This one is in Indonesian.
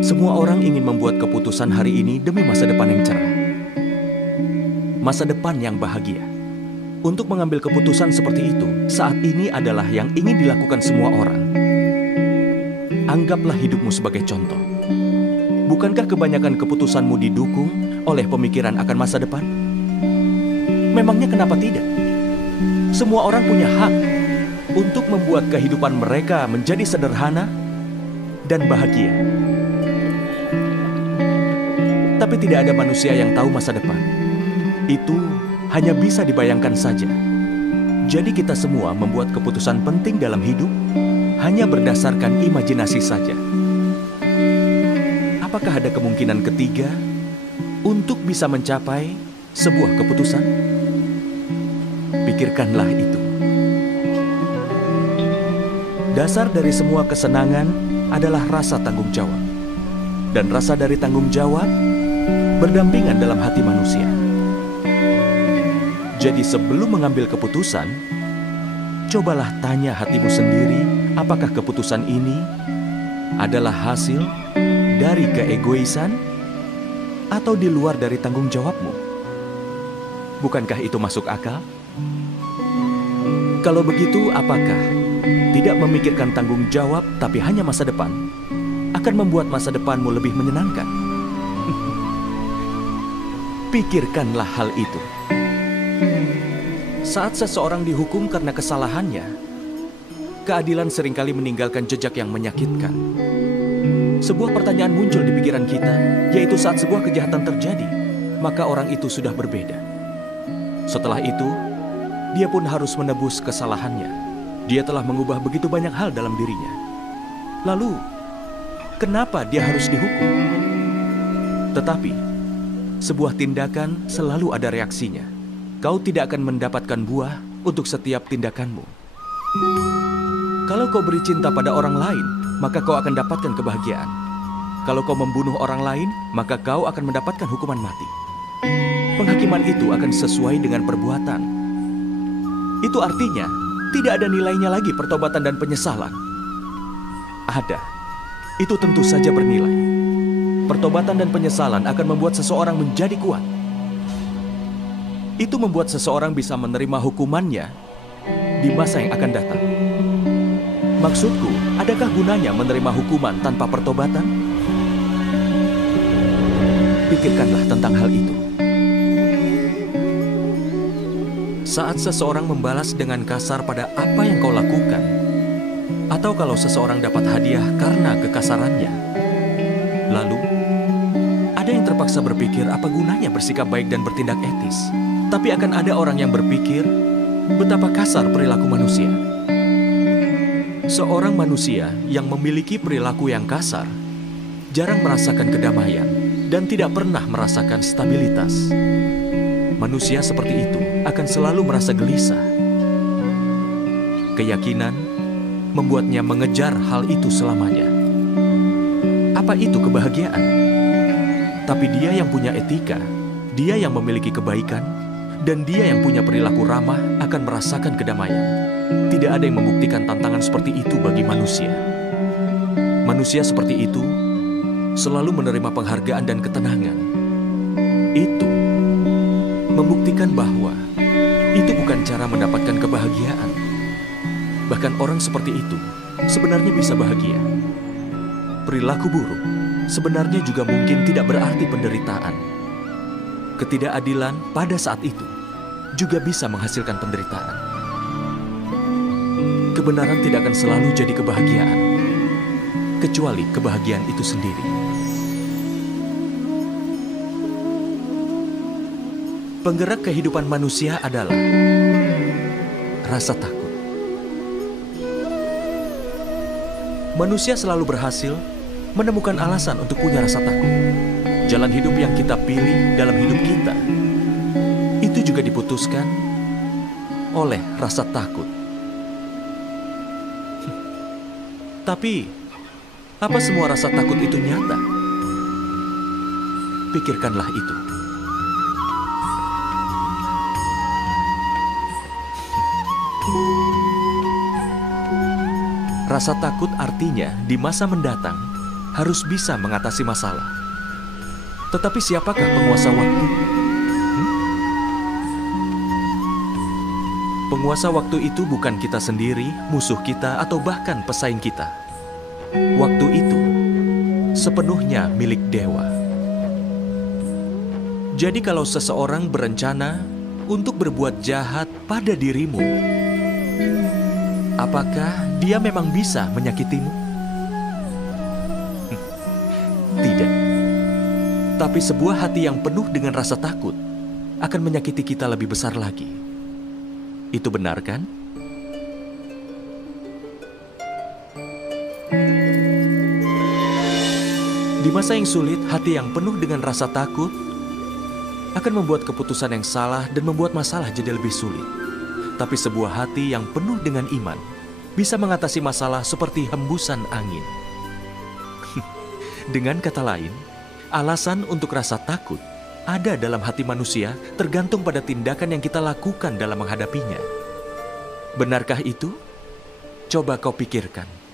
Semua orang ingin membuat keputusan hari ini demi masa depan yang cerah. Masa depan yang bahagia. Untuk mengambil keputusan seperti itu, saat ini adalah yang ingin dilakukan semua orang. Anggaplah hidupmu sebagai contoh. Bukankah kebanyakan keputusanmu didukung oleh pemikiran akan masa depan? Memangnya kenapa tidak? Semua orang punya hak untuk membuat kehidupan mereka menjadi sederhana dan bahagia. Tapi tidak ada manusia yang tahu masa depan. Itu hanya bisa dibayangkan saja. Jadi kita semua membuat keputusan penting dalam hidup hanya berdasarkan imajinasi saja. Apakah ada kemungkinan ketiga untuk bisa mencapai sebuah keputusan? Pikirkanlah itu. Dasar dari semua kesenangan adalah rasa tanggung jawab. Dan rasa dari tanggung jawab berdampingan dalam hati manusia. Jadi sebelum mengambil keputusan, cobalah tanya hatimu sendiri, apakah keputusan ini adalah hasil dari keegoisan atau di luar dari tanggung jawabmu? Bukankah itu masuk akal? Kalau begitu, apakah tidak memikirkan tanggung jawab tapi hanya masa depan akan membuat masa depanmu lebih menyenangkan? Pikirkanlah hal itu. Saat seseorang dihukum karena kesalahannya, keadilan seringkali meninggalkan jejak yang menyakitkan. Sebuah pertanyaan muncul di pikiran kita, yaitu saat sebuah kejahatan terjadi, maka orang itu sudah berbeda. Setelah itu, dia pun harus menebus kesalahannya. Dia telah mengubah begitu banyak hal dalam dirinya. Lalu, kenapa dia harus dihukum? Tetapi, sebuah tindakan selalu ada reaksinya. Kau tidak akan mendapatkan buah untuk setiap tindakanmu. Kalau kau beri cinta pada orang lain, maka kau akan dapatkan kebahagiaan. Kalau kau membunuh orang lain, maka kau akan mendapatkan hukuman mati. Penghakiman itu akan sesuai dengan perbuatan. Itu artinya, tidak ada nilainya lagi pertobatan dan penyesalan. Ada. Itu tentu saja bernilai. Pertobatan dan penyesalan akan membuat seseorang menjadi kuat. Itu membuat seseorang bisa menerima hukumannya di masa yang akan datang. Maksudku, adakah gunanya menerima hukuman tanpa pertobatan? Pikirkanlah tentang hal itu. Saat seseorang membalas dengan kasar pada apa yang kau lakukan, atau kalau seseorang dapat hadiah karena kekasarannya, lalu ada yang terpaksa berpikir apa gunanya bersikap baik dan bertindak etis. Tapi akan ada orang yang berpikir betapa kasar perilaku manusia. Seorang manusia yang memiliki perilaku yang kasar jarang merasakan kedamaian dan tidak pernah merasakan stabilitas. Manusia seperti itu akan selalu merasa gelisah. Keyakinan membuatnya mengejar hal itu selamanya. Apa itu kebahagiaan? Tapi dia yang punya etika, dia yang memiliki kebaikan, dan dia yang punya perilaku ramah akan merasakan kedamaian. Tidak ada yang membuktikan tantangan seperti itu bagi manusia. Manusia seperti itu selalu menerima penghargaan dan ketenangan. Itu membuktikan bahwa itu bukan cara mendapatkan kebahagiaan. Bahkan orang seperti itu sebenarnya bisa bahagia. Perilaku buruk sebenarnya juga mungkin tidak berarti penderitaan. Ketidakadilan pada saat itu juga bisa menghasilkan penderitaan. Kebenaran tidak akan selalu jadi kebahagiaan, kecuali kebahagiaan itu sendiri. Penggerak kehidupan manusia adalah rasa takut. Manusia selalu berhasil menemukan alasan untuk punya rasa takut. Jalan hidup yang kita pilih dalam hidup kita itu juga diputuskan oleh rasa takut. Tapi, apa semua rasa takut itu nyata? Pikirkanlah itu. Rasa takut artinya di masa mendatang harus bisa mengatasi masalah. Tetapi siapakah penguasa waktu? Penguasa waktu itu bukan kita sendiri, musuh kita, atau bahkan pesaing kita. Waktu itu sepenuhnya milik dewa. Jadi kalau seseorang berencana untuk berbuat jahat pada dirimu, apakah dia memang bisa menyakitimu? Tidak. Tapi sebuah hati yang penuh dengan rasa takut akan menyakiti kita lebih besar lagi. Itu benar kan? Di masa yang sulit, hati yang penuh dengan rasa takut akan membuat keputusan yang salah dan membuat masalah jadi lebih sulit. Tapi sebuah hati yang penuh dengan iman bisa mengatasi masalah seperti hembusan angin. Dengan kata lain, alasan untuk rasa takut ada dalam hati manusia tergantung pada tindakan yang kita lakukan dalam menghadapinya. Benarkah itu? Coba kau pikirkan.